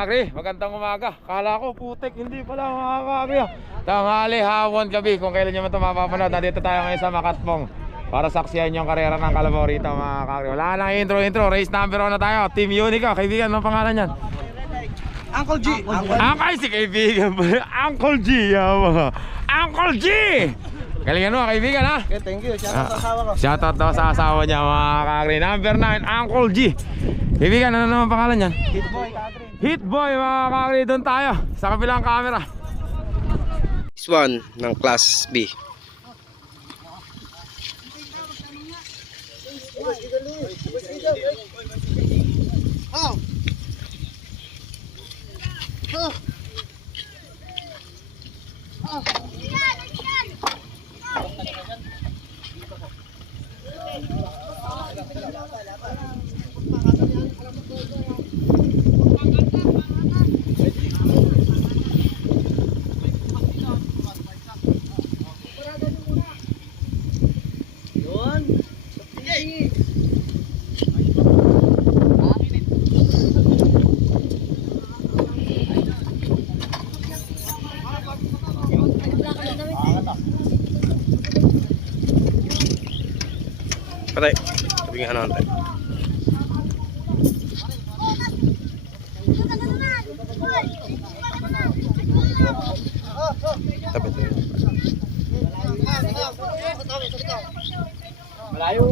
kakri, magandang umaga. Kala ko putik, hindi pala mga kakri. Tanghali, hapon, gabi, kung kailan nyo man ito mapapanood. Nandito tayo ngayon sa Makatpong para saksiyan yung karera ng Kalabaw rito mga kakri. Wala nang intro, race number 1 na tayo. Team Unico, kaibigan, anong pangalan yan? Uncle G. Uncle si kaibigan. Uncle G, mga Uncle G. Galingan mo kaibigan ha. Okay, thank you. Shoutout sa asawa ko. Shoutout daw sa asawa niya mga kakri. Number 9, Uncle G. Kaibigan, ano naman pangalan yan? Hitboy, Catherine. Hitboy mga kakri, doon tayo sa kabilang camera. This one ng Class B. Oh. Oh. Oh. Patay. Sabi nga ano antay. Tapos yun. Malayo.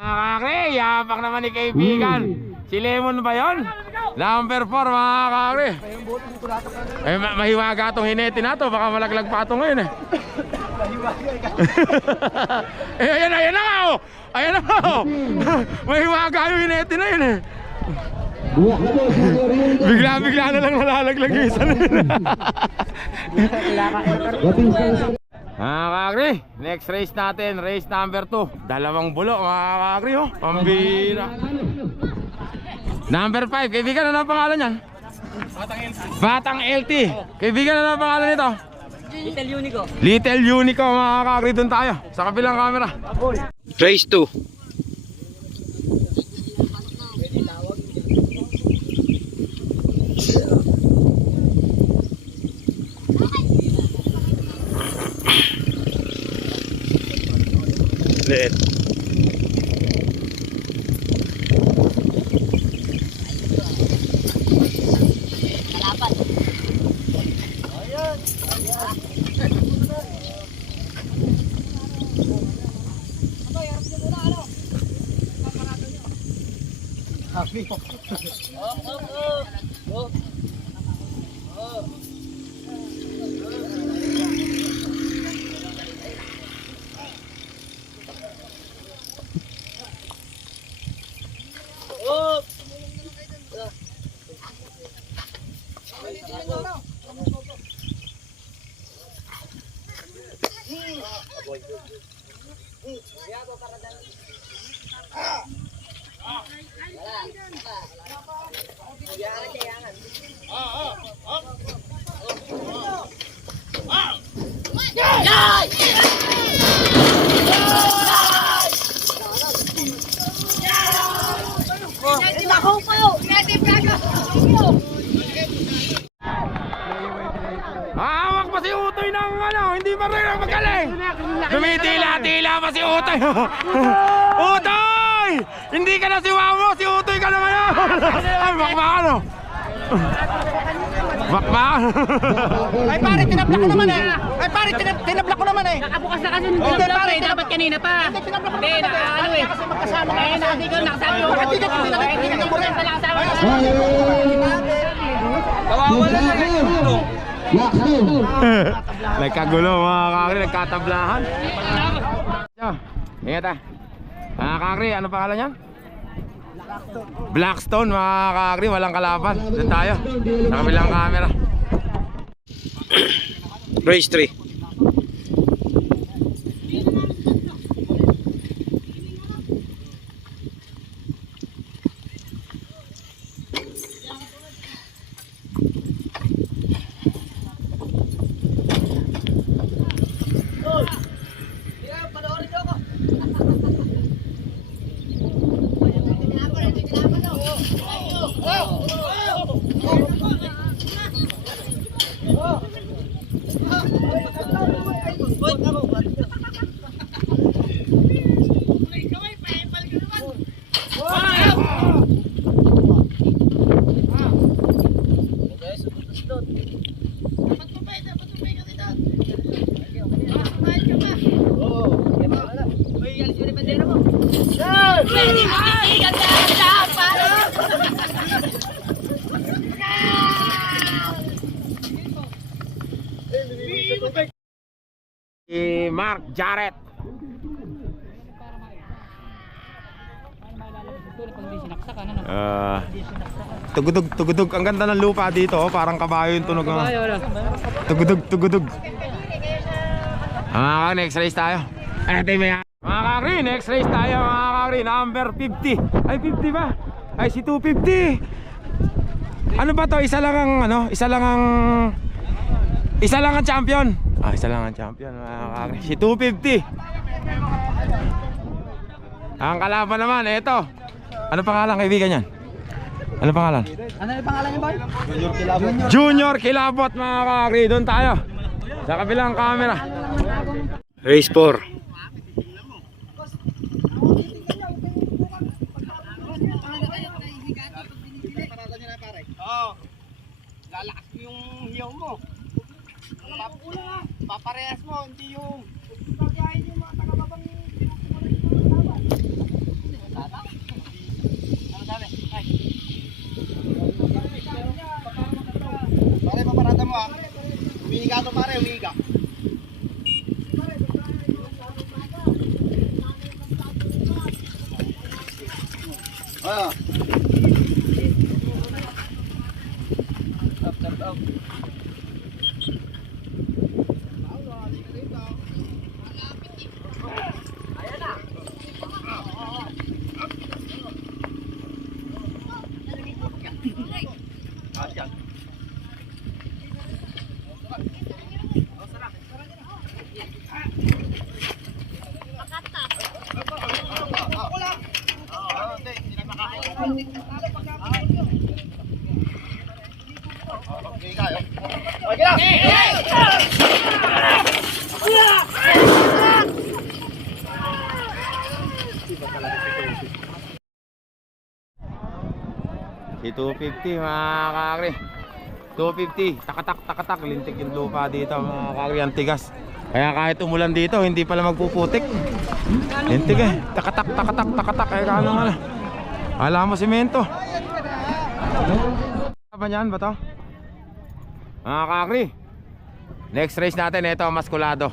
Mga kakri, yapak naman ni kaibigan. Si Lemon ba yun? Number 4 mga kakri. Eh, mahiwaga itong hinete na to. Baka malaglag pa ito ngayon eh. Eh, ayan na nga oh. Ayan na oh. Mahiwaga yung hinete na yun eh. Bigla na lang nalalaglag yung isa na yun. Mga kakri, next race natin, race number 2. Dalawang bulo mga kakri oh. Pambira. Number 5, kaibigan, ano ang pangalan yan? Batang LT. Kaibigan, ano ang pangalan nito? Little Unico. Little Unico mga kakri, doon tayo sa kabilang camera. Race 2. Liit. Hawak pa si Utoy ng ano, hindi pa rin magaling. Tumitila-tila pa si Utoy. Utoy! Hindi ka na si Wamo, si Utoy ka na ngayon. Ay, bakbakan oh. Bakbakan. Ay pare, tinabla ko naman eh. Ay pare, tinabla ko naman eh. Nakabukas na kasi nung pare, dapat kanina pa. Hindi, ano eh. Eh, nakasigaw, nakasabi ko. Hindi ka Nakasabi ko. Kawawa na Nagkagulo mga kakri, nagkatablahan. Ingat ah. Mga kakri, ano pangalan yan? Blackstone mga kakri, walang kalaban. Doon tayo, sa kabilang camera. Race 3. Si Mark Jarrett. Tugudog. Ang ganda ng lupa dito, oh. Parang kabayo yung tunog. Tugudog. Mga kakri, next race tayo. Mga kakri, next race tayo. Mga kakri, number 50. Ay, 50 ba? Ay, si 250. Ano ba to? Isa lang ang champion. Isa lang ang champion, mga kakri. Si 250. Ang kalaban naman, ito. Ano pangalan, kaibigan yan? Ano pangalan? Ano yung pangalan niyo, boy? Junior Kilabot, mga kakri. Doon tayo sa kabilang camera. Race 4. Lalakas mo yung hiyaw mo. Paparehas mo, hindi yung pagkain yung mga tagababang ano sabi? Ay. Pare, paparada mo ha. Umihiga to pare, umihiga. Ah. Si 250, mga kakri. 250, takatak, lintik yung lupa dito, mga kakri, ang tigas. Kaya kahit umulan dito, hindi pala magpuputik. Lintik takatak, kaya ano. Alam mo, simento. Ba yan ba to? Mga kakri, next race natin, ito, Maskulado.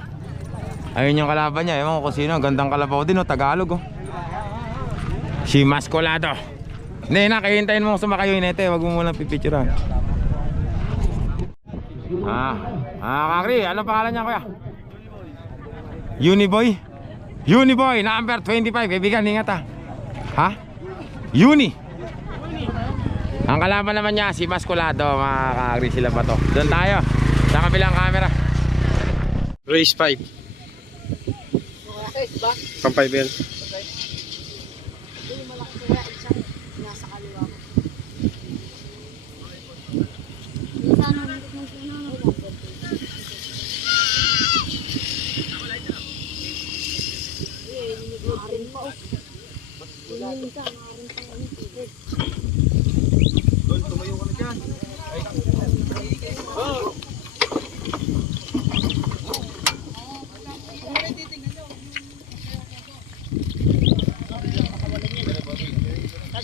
Ayun yung kalaban niya, ewan ko kung sino. Gandang kalabaw din, Tagalog. Si Maskulado. Hindi na, kahintayin mo sumakay yung inete. Huwag mo munang pipicturean. Kakri, ano pangalan niya, kuya? Uniboy, number 25. Kaibigan, ingat ha? Uni. Ang kalaban naman niya, si Maskulado. Mga kakri, sila pa to. Doon tayo, sa kabilang camera. Race 5. Pang 5 yan.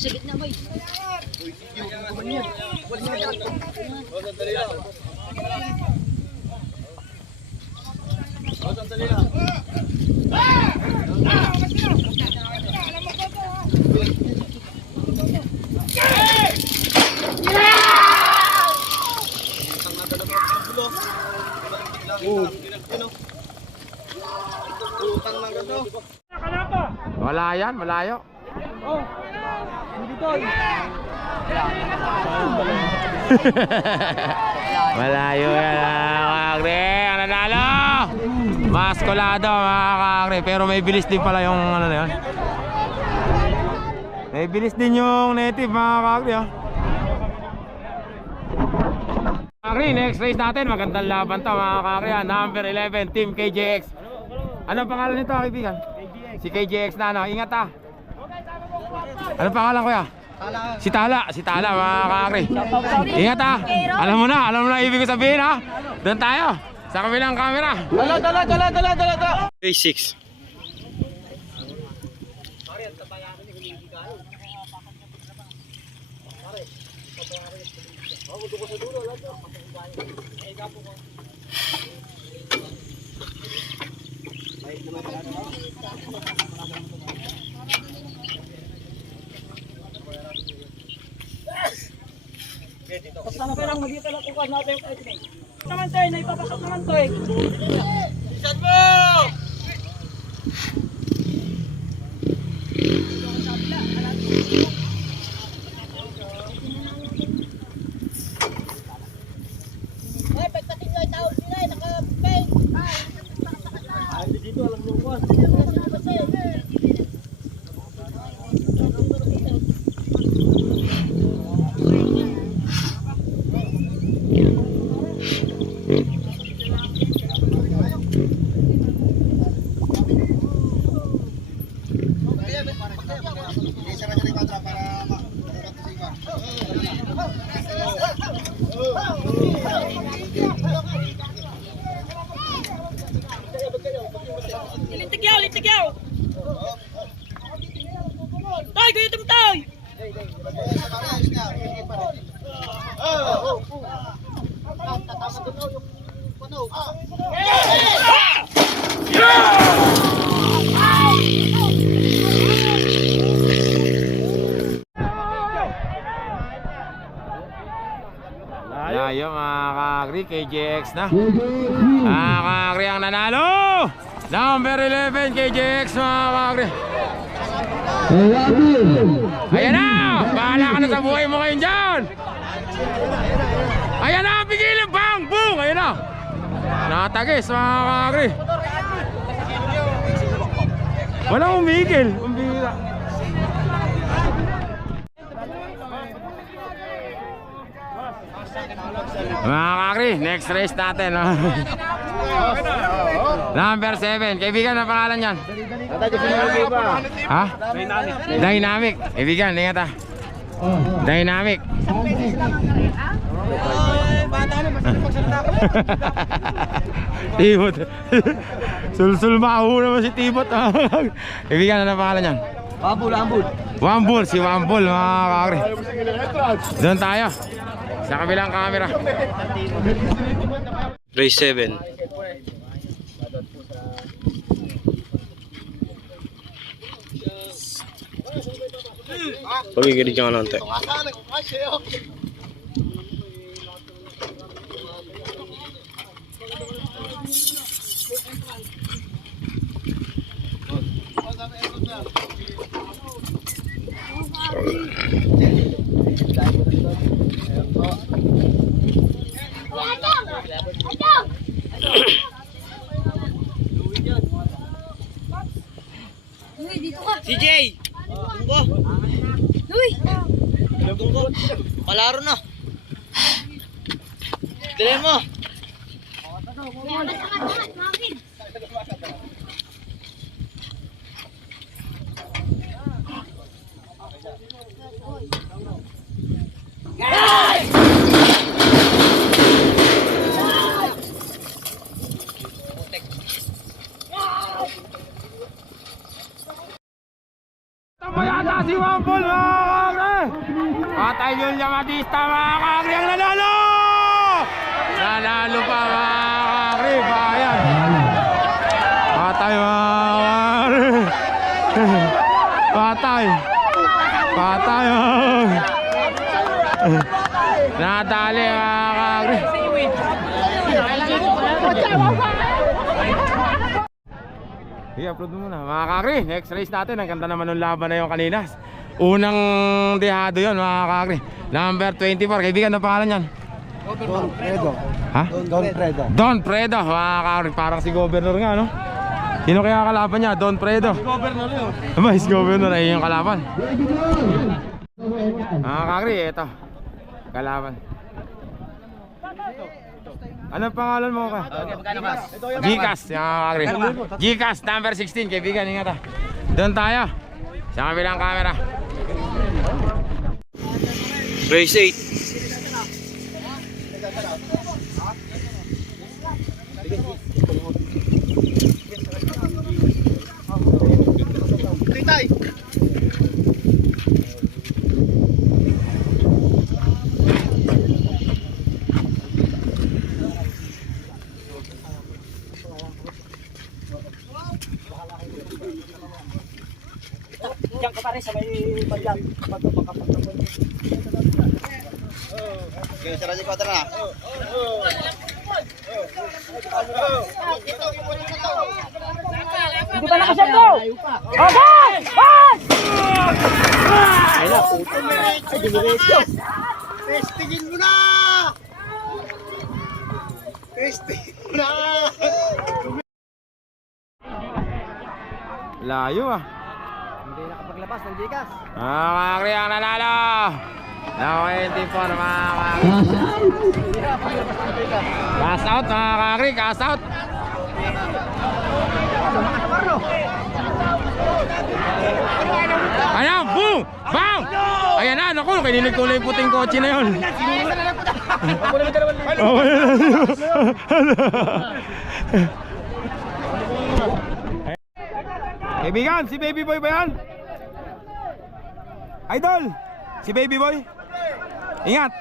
Sa gitna mo. Wala yan, malayo. Malayo yan, mga kakri. Ang nanalo, Maskulado, mga kakri. Pero may bilis din pala yung ano na yan. May bilis din yung native, mga kakri. Kakri, next race natin. Magandang laban to, mga kakri. Number 11, Team KJX. Anong pangalan nito, kaibigan? Si KJX na, ano? Ingat ha. Anong pangalan, kuya? Si Tala, mga kakri. Ingat ha. Alam mo na ibig ko sabihin ha. Doon tayo sa kabilang camera. Dala. Race 6. magkita lang kung natin yung opening. Naman to eh, naipapasok naman to eh. Isan mo! Eh, pagdating nyo ay tawag sila eh, naka-pay. Ay, dito alam nyo ko. Isa na siya ng kontra para Lintigyaw, lintigyaw! Tay, kuya tumtay! Layo mga kakri, KJX na. Mga kakri ang nanalo. Number 11 KJX mga kakri. Ayan na! Bahala ka na sa buhay mo ngayon dyan! Ayan na! Pigilin! Bang! Boom! Ayan na! Nakatagis mga kakri. Walang umigil. Umbira. Mga kakri, next race natin. Number 7. Kaibigan, ang pangalan yan? Ha? Dynamic. Kaibigan, ingat ha. Dynamic. Tibot. Sul-sul mahu naman si Tibot. Kaibigan, ano ang pangalan yan? Wambul. Si Wambul mga kakri. Doon tayo sa kabilang camera. Race 7. Pagigilid ka nga nante. CJ! Tunggo! Uy! Tunggo! Palaro na! Dali mo! Mayata si Wambol mga kakri. Patay yun yung Batista mga kakri ang nanalo. Nanalo pa mga kakri. Bayan. Patay mga kakri. Patay. Patay. Nadali mga kakri. I-upload mo muna mga kakri. Next race natin. Ang ganda naman ng laban na yung kanina. Unang dehado yun mga kakri. Number 24. Kaibigan, ang pangalan yan? Don Predo. Ha? Don Predo. Don Predo mga kakri. Parang si Governor nga no? Sino kaya kalaban niya? Don Predo. Governor yun. Vice Governor ay yung kalaban. Mga kakri, ito kalaban. Anong pangalan mo ka? Gcash, mga kakri. Gcash number 16, kaibigan, ingat ha. Doon tayo sa kabilang camera. Race 8. Tritay. Diyan ka pa rin sa may palyag. Okay, sarang yung kwadra na. Hindi pa nakasando! Okay! Bas! Ay na, puto mo. Ay, diniretso. Testingin mo na! Testingin mo na! Layo ah. Hindi nakapaglabas ng Gcash. Mga kakri ang nanalo. Now 24 mga kakri. Cast out mga kakri, cast out. Ayan, boom! Bang! Ayan na, naku, kininig ko lang yung puting kotse na yun. Kaibigan, si Baby Boy ba yan? Idol! Si Baby Boy? Ingat!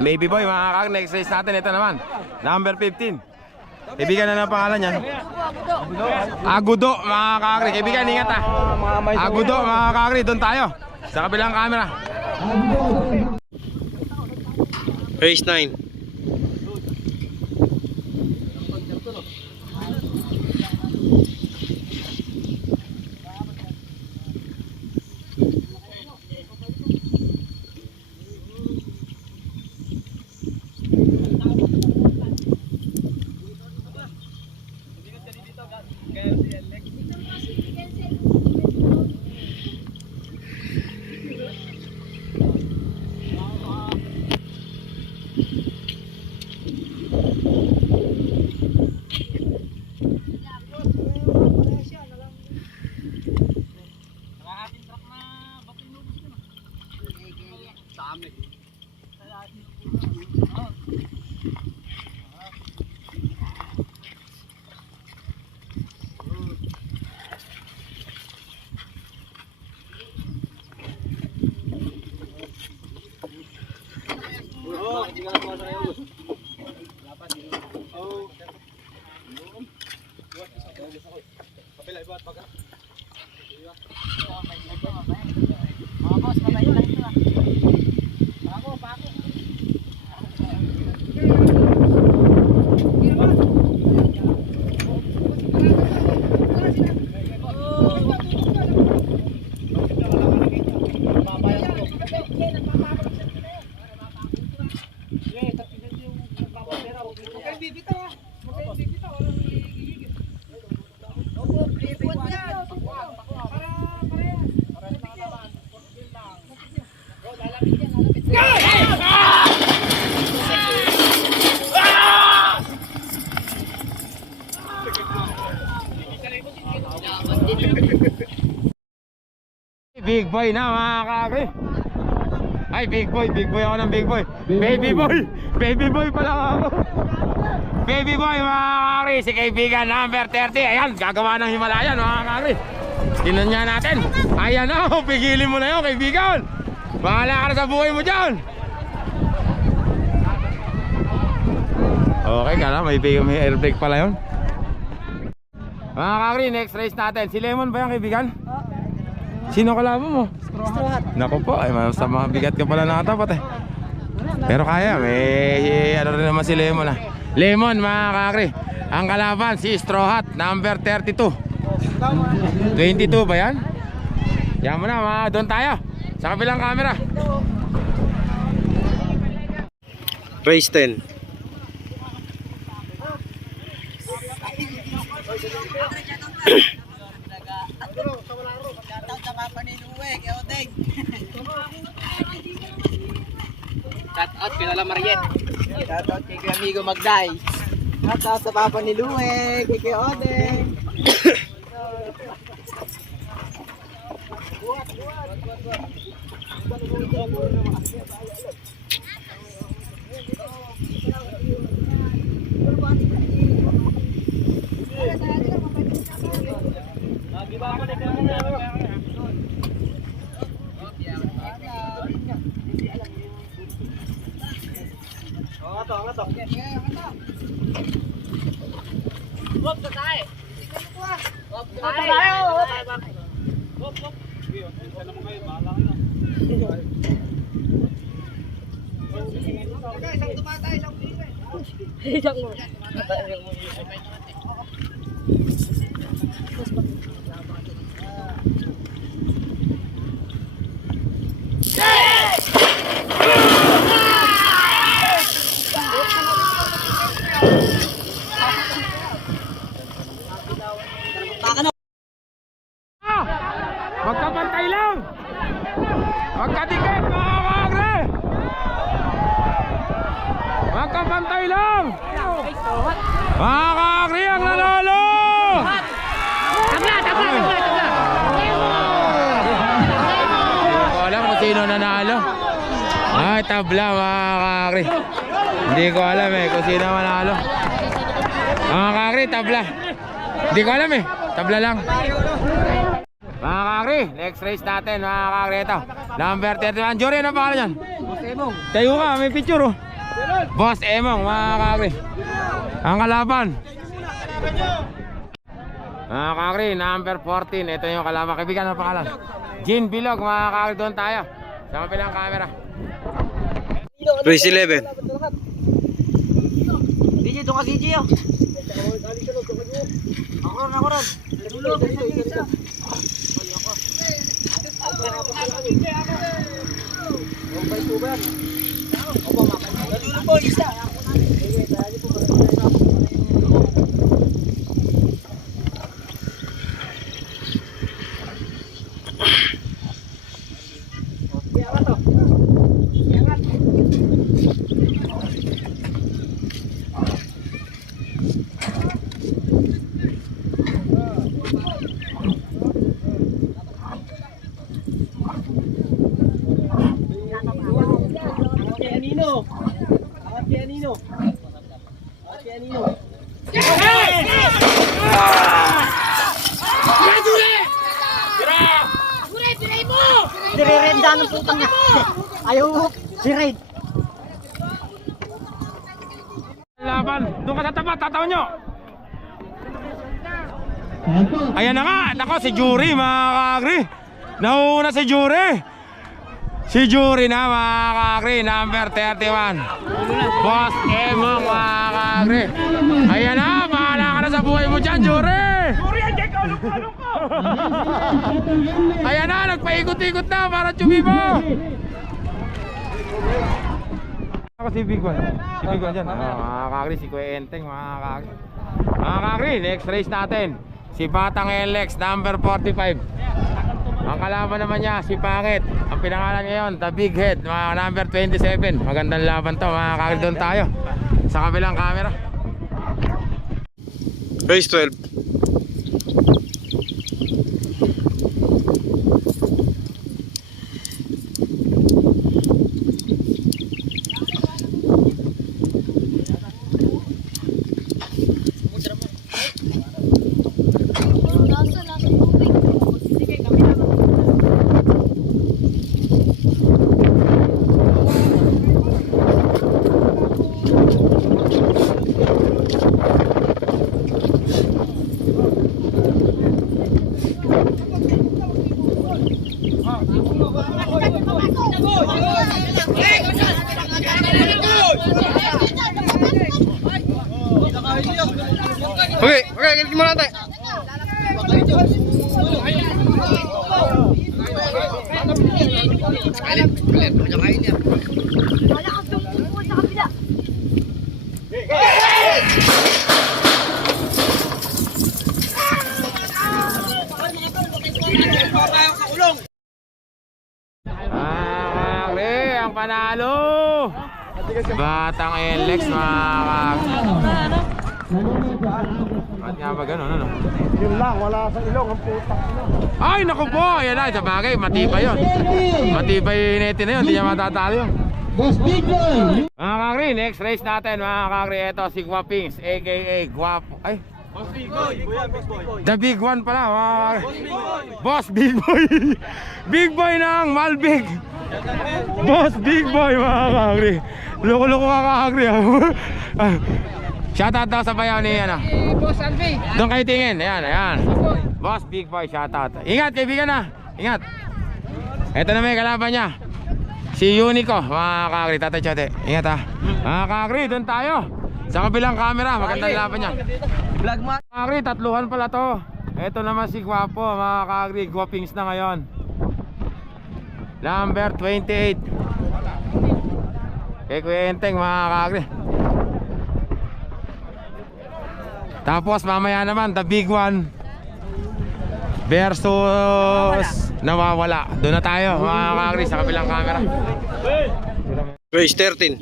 Baby Boy, mga kakri, next race natin, ito naman. Number 15. Kaibigan na ng pangalan yan. Agudo, mga kakri. Kaibigan, ingat ah. Agudo, mga kakri, doon tayo. Sa kabilang camera. Race 9. Big boy na mga kakri. Ay, big boy ako ng big boy. Baby boy pala ako. Baby boy mga kakri, si kaibigan number 30. Ayan, gagawa ng Himalayan mga kakri. Tinan niya natin. Ayan na, pigilin mo na yun kaibigan. Bahala ka na sa buhay mo dyan. Okay ka na, may air brake pala yun. Mga kakri, next race natin. Si Lemon ba yan kaibigan? Sino kalaban mo? Naku po, ay sa mga bigat ka pala nakatapat eh. Pero kaya, may ano rin naman si Lemon ah. Lemon mga kakri, ang kalaban si Straw Hat, number 32. 22 ba yan? Yan mo na mga, doon tayo sa kabilang camera. Race 10. Shout out kay Lola Mariet. Shout out kay amigo Magday. Shout out sa papa ni Luwe, kay Odeng. Magkapantay lang! Magkadikit mga kaagre! Magkapantay lang! Mga kaagre ang nanalo! Tabla! Hindi ko alam kung sino nanalo. Ay, tabla mga kaagre. Hindi ko alam kung sino manalo. Mga kaagre, tabla. Hindi ko alam tabla lang. Mga kakri, next race natin mga kakri. Ito, number 31. Jory, ano pangalan yan? Boss Emong. Tayo ka, may picture Boss Emong mga kakri. Ang kalaban mga kakri, number 14. Ito yung kalaban, kaibigan, ano pangalan? Jean Bilog mga kakri. Doon tayo sa kabilang camera. Race 11. DJ, doon ka DJ oh. Ako ron. Dire-renda ng putang niya. Ayaw si Raid. Laban, doon ka sa tapat, tataw nyo. Ayan na nga, nako si Jury mga kakri. Nauuna si Jury. Si Jury na mga kakri, number 31. Boss Emong mga kakri. Ayan na, bahala ka na sa buhay mo dyan, Jury. Jury, andyan ka, along ko. Ayan na, nagpaikot-ikot na para tsubi mo. Ako si Big One. Si Big One dyan. Mga kakri, si Kuya Enteng mga kakri. Mga kakri, next race natin. Si Batang LX, number 45. Ang kalaban naman niya, si Pangit. Ang pinangalan ngayon, The Big Head, mga number 27. Magandang laban to mga kakri. Doon tayo sa kabilang camera. Race 12. Okay, ganit mo natin. Ang panalo Batang LX mga ba't nga ba gano'n ano? Yun lang, wala sa ilong ang putak. Ay naku po, ayan na, sa bagay, matibay yun. Matibay neti na yun, hindi niya matatalo yun. Mga kakri, next race natin mga kakri. Ito si Guapings, aka Guapo. Ay, The Big One pala mga kakri. Boss Big Boy. Big Boy ng Malbig. Boss Big Boy mga kakri. Loko-loko ka kakri. Shoutout daw sa bayaw ni Boss Alvin. doon kayo tingin, ayan. Boss Big Boy, shoutout. Ingat kaibigan na, ingat. Ito na may kalaban niya. Si Unico, mga kakri, Tatay Chote. Ingat ha. Mga kakri, doon tayo. Sa kabilang camera, magandang laban niya. Vlog mo. Kakri, tatluhan pala to. Ito naman si Guapo, mga kakri, Guapings na ngayon. Number 28. Kay Kuya Enteng, mga kakri. Tapos mamaya naman, the big one versus nawawala. Doon na tayo, mga kakri, sa kabilang camera. Race 13.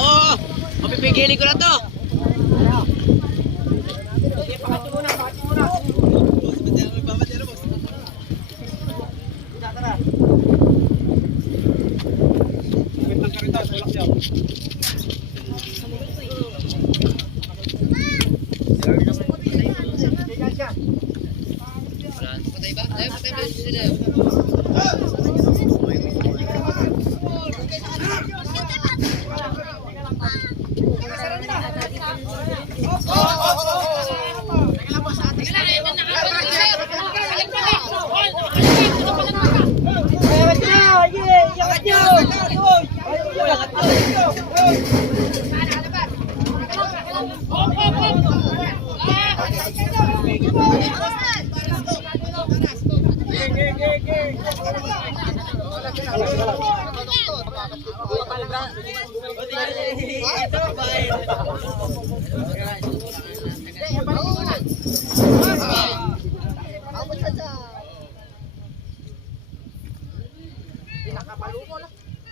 Oo! Mapipigilin ko na to!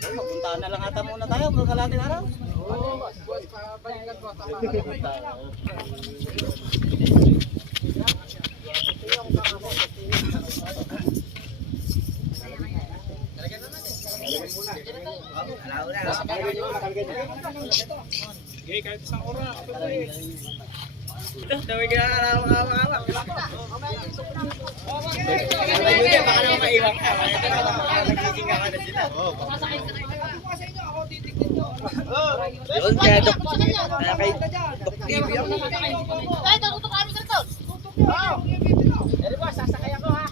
Puntahan na lang ata muna tayo, kalating araw. Okay, kahit isang oras. Tawag ka na awak-awak. Baka naman maiwan ka. Nagiging ka na sila. Yun kaya Dok. Kay Dok TV ako. Ay, tutok kami sa to. Pero ba, sasakay ako ha.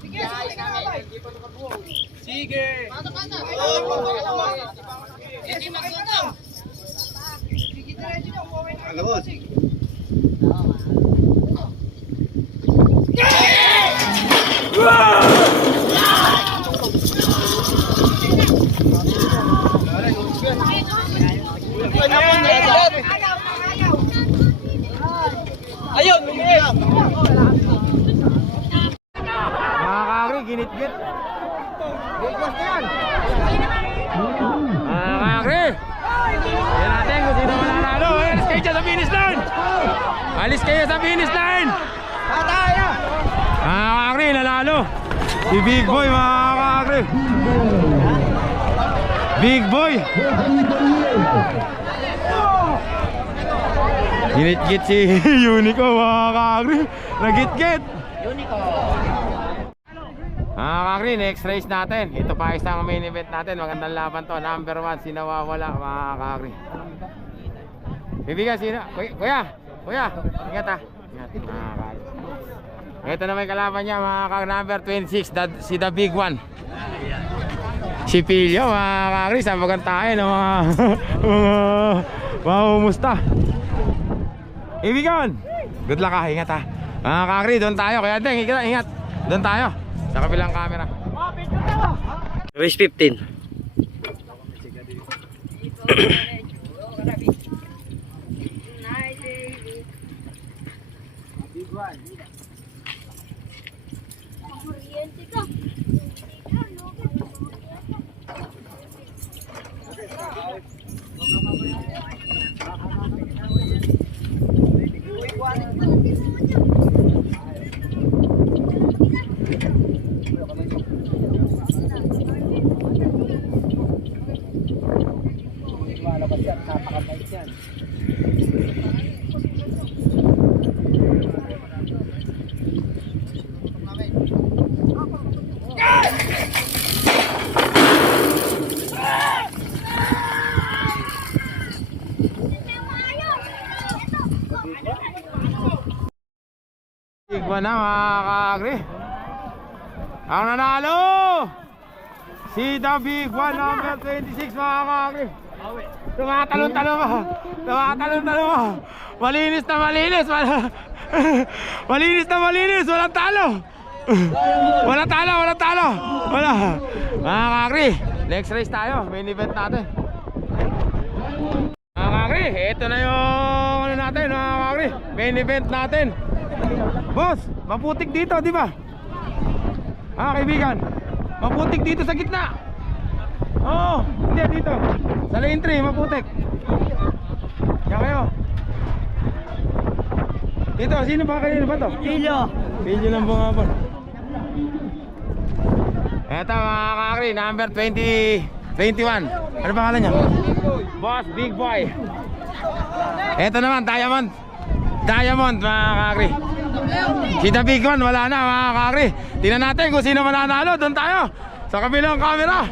Sige. Hindi magtutok. Alabot. Ayun, lumiit. Mga kakri, ginit-git. Mga kakri, yan natin kung sino mananalo. Alis kayo dyan sa finish line. Alis kayo sa finish line. Mga kakri, nanalo si Big Boy, mga kakri. Big Boy. Ginit-git si Unico, mga kakri. Nagit-git. Mga kakri, next race natin. Ito pa isang main event natin. Magandang laban to. Number 1, si Nawawala, mga kakri. Bibigyan sino? Kuya, ingat ha. Ingat, mga kakri. Ito na may kalaban niya, mga kakri. Number 26, si the big one. Si Pilio, mga kakri. Sabagan tayo ng mga umusta. Ibigan! Good luck ha, ingat ha. Mga kakri, doon tayo. Kaya Deng, ingat. Doon tayo. Sa kabilang camera. Race 15. Big One na mga kakri. Ang nanalo si The Big One number 26 mga kakri. Tumatalon-talon ka. Tumatalon-talon ka. Malinis na malinis. Malinis na malinis. Walang talo. Walang talo. Walang talo. Wala. Mga kakri, next race tayo. Main event natin. Mga kakri, ito na yung ano natin mga kakri. Main event natin. Boss, maputik dito, di ba? Kaibigan, maputik dito sa gitna. Oo, hindi dito. Sa lane 3, maputik. Yan kayo. Dito, sino ba kanino ba to? Pilyo. Pilyo ng bungabon. Eto mga kakri, number 21. Ano pangalan niya? Boss Big Boy. Eto naman, Diamond. Diamond mga kakri. Si The Big One wala na mga kakri. Tingnan natin kung sino mananalo. Doon tayo sa kabilang camera.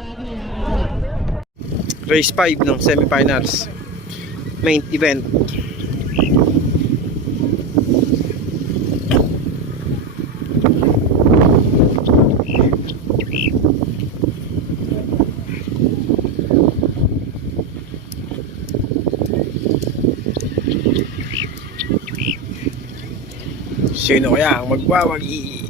Race 5 ng semifinals. Main event. Sino kaya ang magwawagi?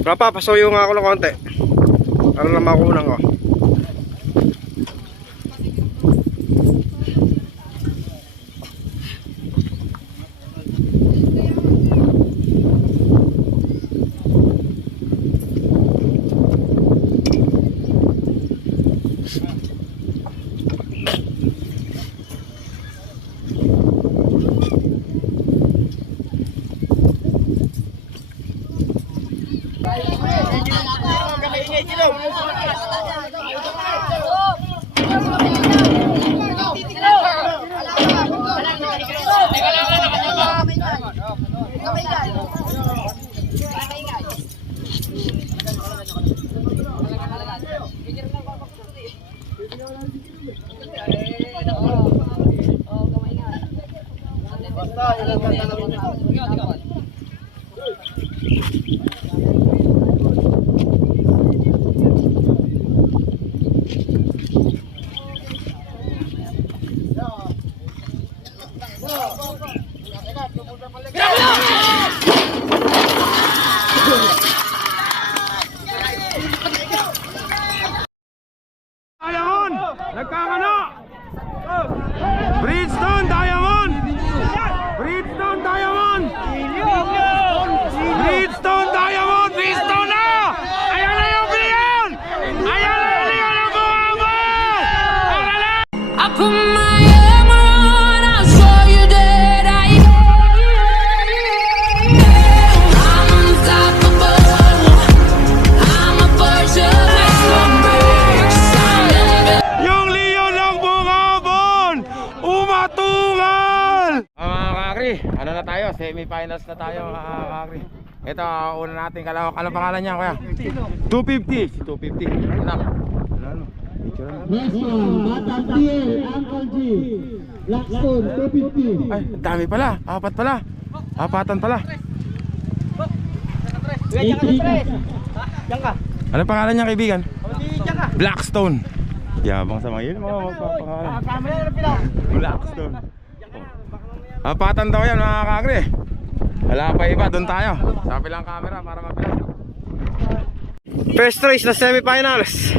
Rapa, pasuyo nga ako ng konti. Para na makunan ko. Diamond! Nagkakano! Bridgestone Diamond! Bridgestone Diamond! Bridgestone Diamond! Bridgestone na! Ayan na yung Leon! Ayan na yung Leon ang bumabot! Ayan na! I put my armor on, I'll show you that I'm unstoppable. I'm a virgin, makes no breaks. Yung Leon ang bumabon! Umatungal! Mga kakri, ano na tayo? Semi-finals na tayo mga kakri. Ito, una natin kalawak. Ano pangalan niya kuya? 250. Si 250. Anak. Ano? Next one, Batang TL, Uncle G, Blackstone, 250. Ay, ang dami pala. Apat pala. Apatan pala. Kuya, diyan ka sa tres. Diyan ka. Ano pangalan niya, kaibigan? Diyan ka. Blackstone. Yabang sa mga yun, mga magpapangalan. Kamera na pila. Blackstone. Apatan daw yan mga kagre. Wala pa iba, doon tayo. Sabi lang camera para mabilis. First race na semifinals.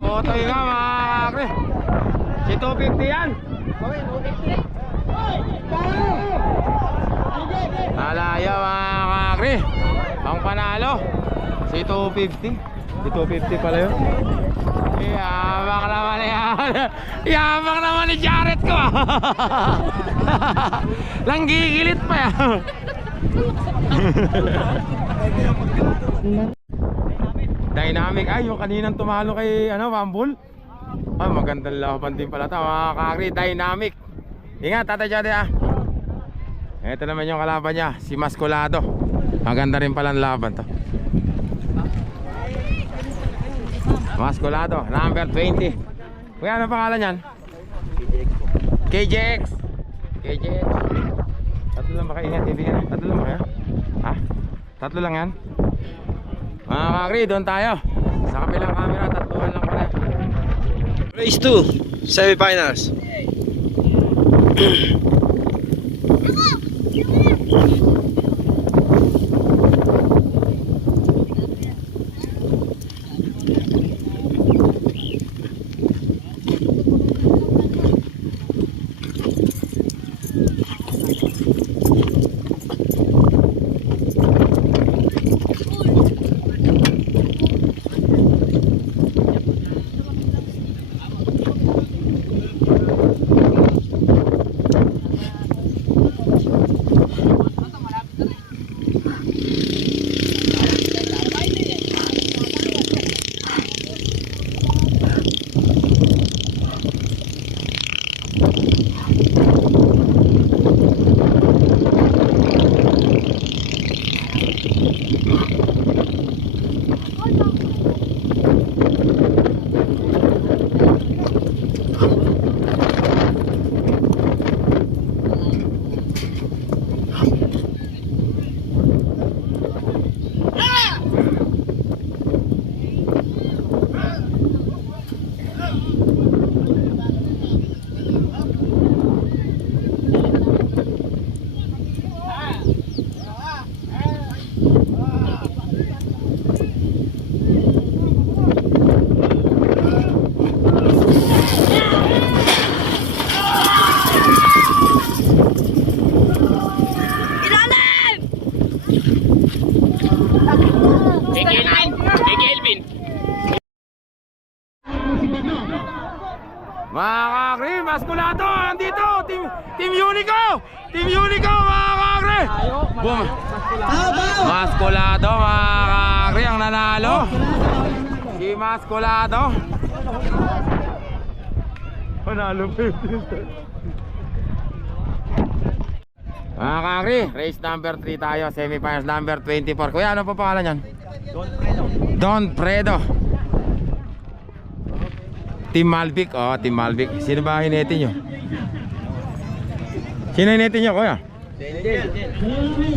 Otoy nga mga kagre. Si 250 yan. Alaya mga kagre. Ang panalo si 250. Si 250 pala yun. Yabang naman yan. Yabang naman ni Jared ko. Langgigilit pa yan. Dynamic. Ay, yung kaninang tumalo kay Wambul. Ah, magandang laban din pala ito mga kagre. Dynamic. Ingat Tata Jade ah. Ito naman yung kalaban niya, si Mascolado. Maganda rin pala ang laban to. Mascolado, number 20. Kuya, ano pangalan yan? KJX. KJX. Tatlo lang ba kayo ingat, ibigyan? Tatlo lang ba kayo? Ha? Tatlo lang yan? Mga kagre, doon tayo. Sa kabilang camera, tatluhan lang pala. Race 2, semifinals. Mga kagre, Mascolado, andito, Team Unico! Team Unico, mga kagre! Boom! Mascolado, mga kagre, ang nanalo! Si Mascolado! Panalo pa yun. Mga kagre, race number 3 tayo, semifinals number 24. Kuya, ano pa pangalan yan? Don Fredo. Team Malvic, oh, Team Malvic. Sino ba hinete nyo? Sino inetin nyo, kuya?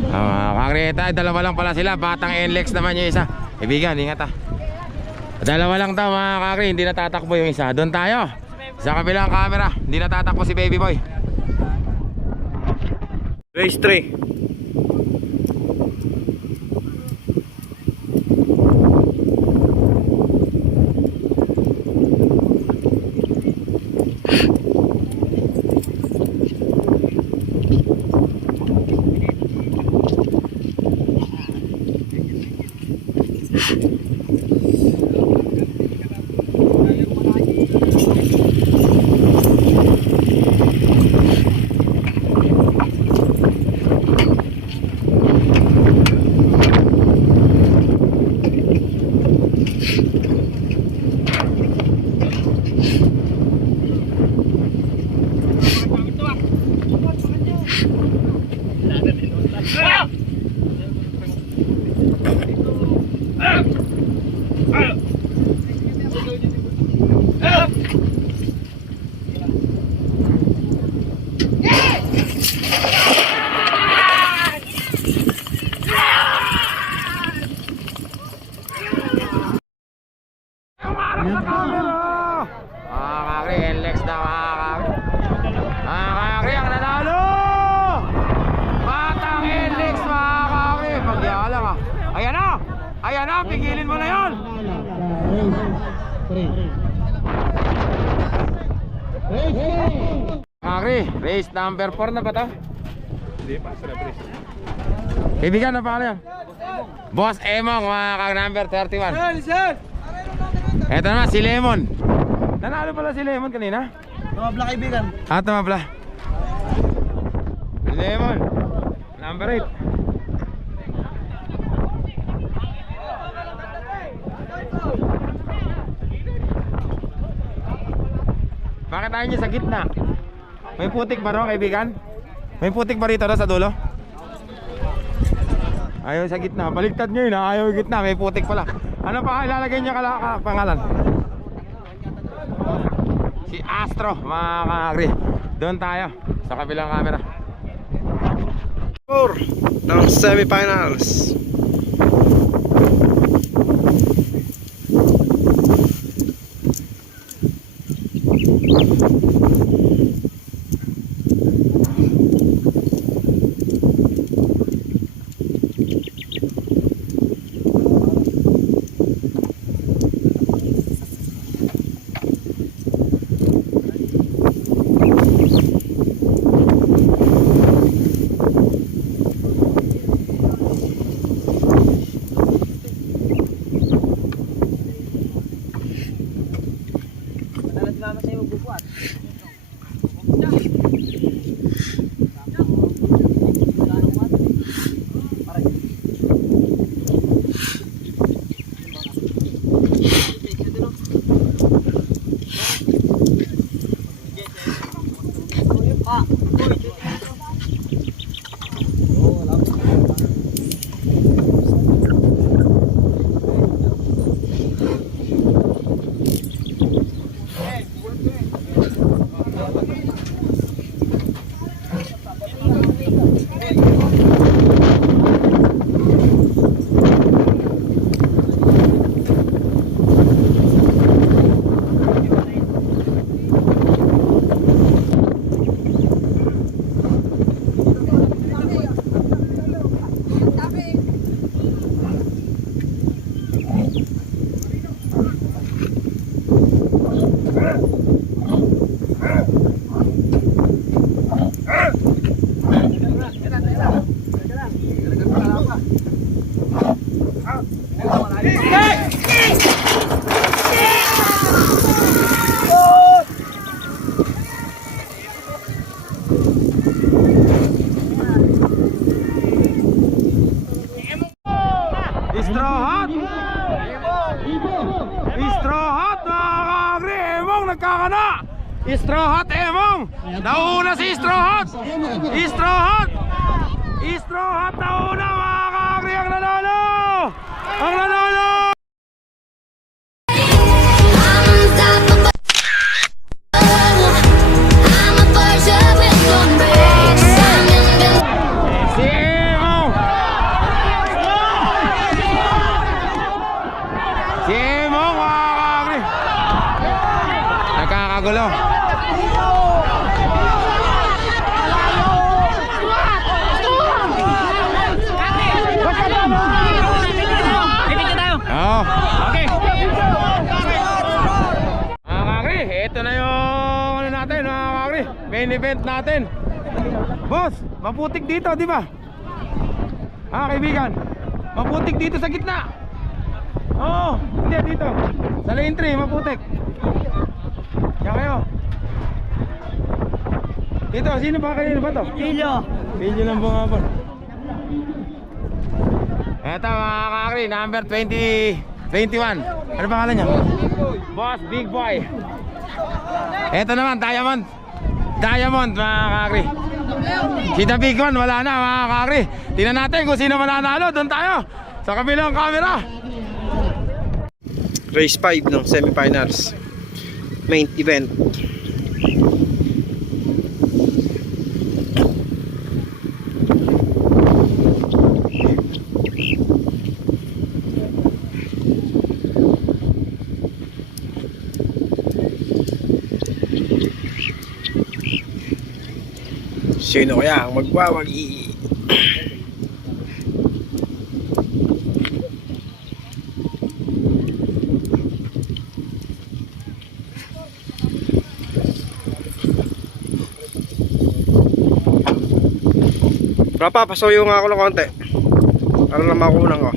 Mga kakreta, dalawa lang pala sila. Batang NLEX naman yung isa. Kaibigan, ingat ah. Dalawa lang daw mga kakri, hindi natatakbo yung isa. Doon tayo sa kabilang camera. Hindi natatakbo si Baby Boy. Race 3. NLEX na mga kakri. Mga kakri ang nanalo! Batang NLEX mga kakri. Pagyalang ah. Ayan na! Ayan na! Pigilin mo na yun! Kakri, race number 4 na ba ito? Hindi pa, sarap race. Kaibigan, na pangalan yan? Boss Emong mga kakri, number 31. Eto naman si Lemon. Nanalo pala si Lemon kanina. Tumabla kaibigan. Tumabla. Lemon number 8. Bakit tayo niya sa gitna? May putik ba ro kaibigan? May putik ba rito sa dulo? Ayaw sa gitna. Baliktad nyo yun ha. Ayaw yung gitna. May putik pala. Ano pa ilalagay niya pangalan? Si Astro mga kakri. Doon tayo sa kabilang camera. 4 ng semifinals. Straw Hat Emong! Nauna si Straw Hat! Straw Hat! Straw Hat nauna mga kakri! Ang nanalo! Ang nanalo! I'm a virgin with some bricks. magulo. Oo. Okay. Mga kakri, ito na yung ano natin, mga kakri, main event natin. Boss, maputik dito, di ba? Kaibigan, maputik dito sa gitna. Oo, hindi dito. Sa lane 3, maputik. Yan kayo. Dito, sino ba kanino ba to? Pilyo. Pilyo ng bungabon. Eto mga kakri, number 21. Ano pangalan niya? Boss Big Boy. Eto naman, Diamond. Diamond mga kakri. Si The Big One wala na mga kakri. Tingnan natin kung sino mananalo. Doon tayo sa kabilang camera. Race 5 ng semifinals. Main event. Sino kaya ang magwawagi? Rapa, pasuyo nga ako ng konti. Para na makunan ko.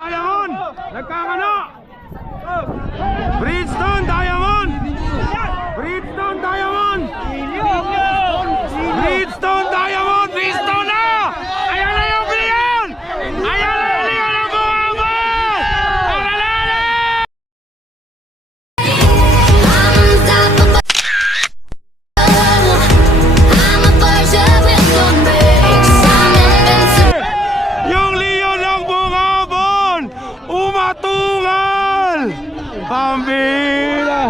Diamond! Nagkakano! Bridgestone Diamond! Bridgestone Diamond! Bridgestone Diamond! Bridgestone na! Ayan na yung Leon! Ayan na yung Leon ang bumabot! Pangalala! Yung Leon ang bumabon! Umatungal! Pambira!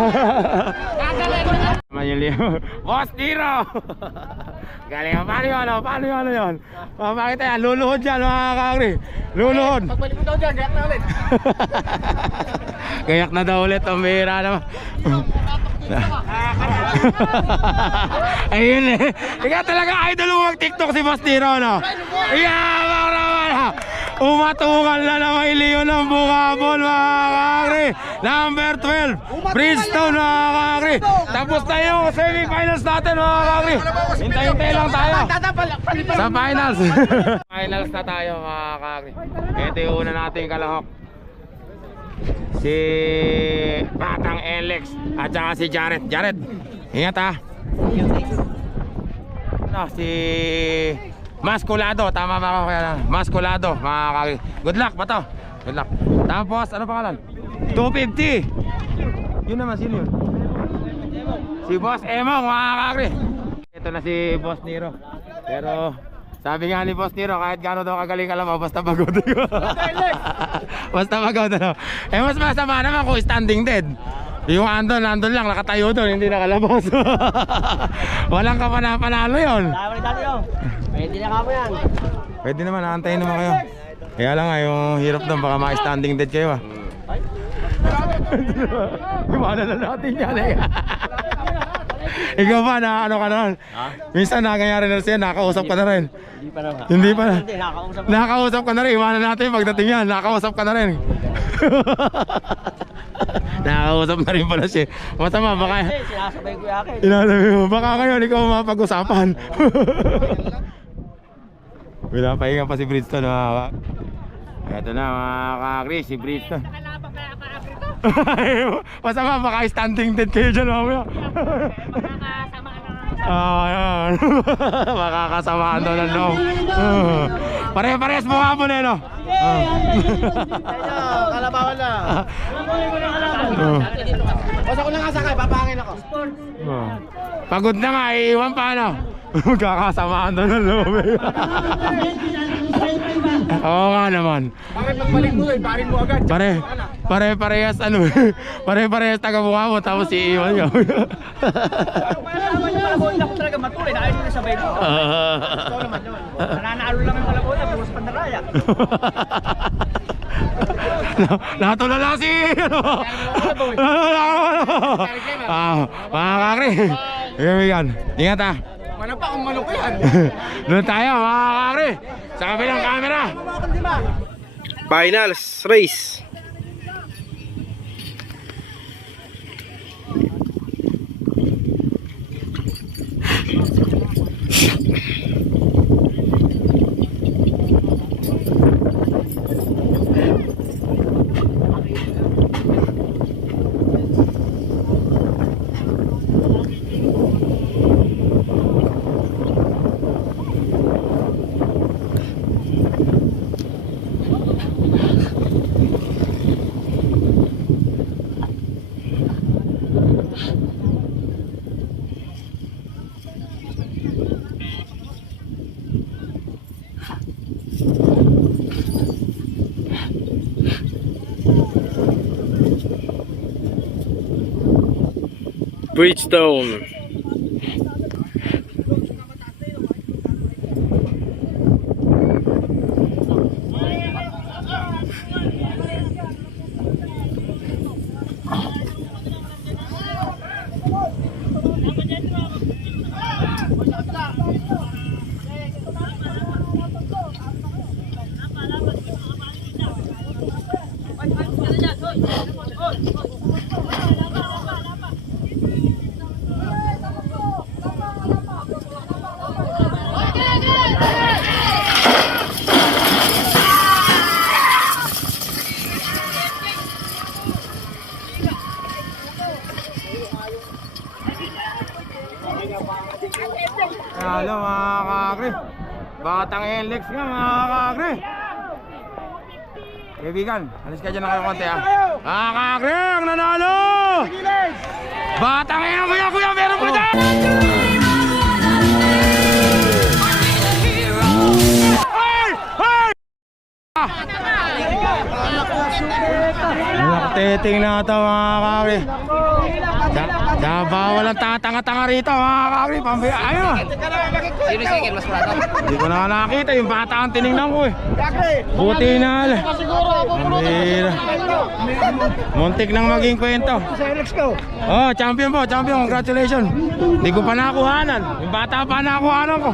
Naman yung Leon. Boss Tiro! Galing ka, paano yun? Paano yun? Pakita yan, luluhod yan mga kakri. Luluhod. Pagbalik mo daw dyan, gayak na ulit. Gayak na daw ulit, pambira naman. Ayun eh. Ikaw talaga idol mo mag-TikTok si Boss Tiro, no? Iyabang naman ha. Umatungal na naman yung Leon ng bungabon mga kakri. Number 12, Bridgestone mga kakri. Tapos na yung semi-finals natin mga kakri. Hintay-hintay lang tayo sa finals. Finals na tayo mga kakri. Ito yung una nating kalahok. Si Batang Alex at saka si Jared. Jared, ingat ha. No, si Masculado, tama ba ako kaya? Masculado, mga kakri. Good luck ba to? Good luck. Tapos, ano pangalan? 250. Yun naman, sino yun? Si Boss Emong, mga kakri. Ito na si Boss Nero. Pero sabi nga ni Boss Nero, kahit gano'n daw kagaling ka lang, basta pagod. Basta pagod, ano. Eh mas masama naman kung standing dead. Yung andon lang, nakatayo doon, hindi nakalabas. Walang kapanalo yun. Pwede na ka mo yan. Pwede naman, naantayin naman kayo. Kaya lang nga, yung hirap doon, baka ma-standing dead kayo ah. Iwanan na natin yan eh. Ikaw ba na ano ka na rin? Minsan nakanyari na siya, nakausap ka na rin. Hindi pa naman. Hindi pa na. Hindi, nakausap. Nakausap ka na rin, iwanan natin pagdating yan. Nakausap ka na rin. Nakausap na rin pala siya. Masama, baka... Sinasabay ko yung akin. Inasabi mo, baka ngayon ikaw mapag-usapan. Pinapahinga pa si Bridgestone mga. Ito na mga kakris, si Bridgestone. Masama, baka standing dead kayo dyan mamaya. Ayan. Makakasamaan daw ng loob. Pare-parehas mo nga po na no? Kalabawan na. Basta ko na nga sakay, papangin ako. Pagod na nga, iiwan pa ano? Magkakasamaan daw ng loob. Oo nga naman. Bakit magbalik mo doon? Parin mo agad. Pare-parehas ano. Pare-parehas taga-mukha mo tapos iiwan nyo. Ako talaga matuloy, dahil mo nasabay mo. Ito naman yun. Nananaalo lang yung kalaboy, buwas pandaraya. Natulala si mga kakri. Yan. Ingat ah. Ano pa kung manok yan? Doon tayo mga kakri. Sa kabilang camera. Finals race. Bridgestone. Halo mga kakri. Batang NLEX nga mga kakri. Kaibigan, alis ka dyan na kayo konti ah. Mga kakri, ang nanalo! Batang NLEX, kuya, meron ko dyan! Nakatiting na ito mga kakri. Bawal ang tatanga-tanga rito mga kakri. Ayun! Sino second, mas murato? Hindi ko na nakita, yung bata ang tinignan ko eh. Buti na ala. Muntik nang maging kwento. Oh, champion po, champion, congratulations. Hindi ko pa nakuhanan. Yung bata pa nakuhanan ko.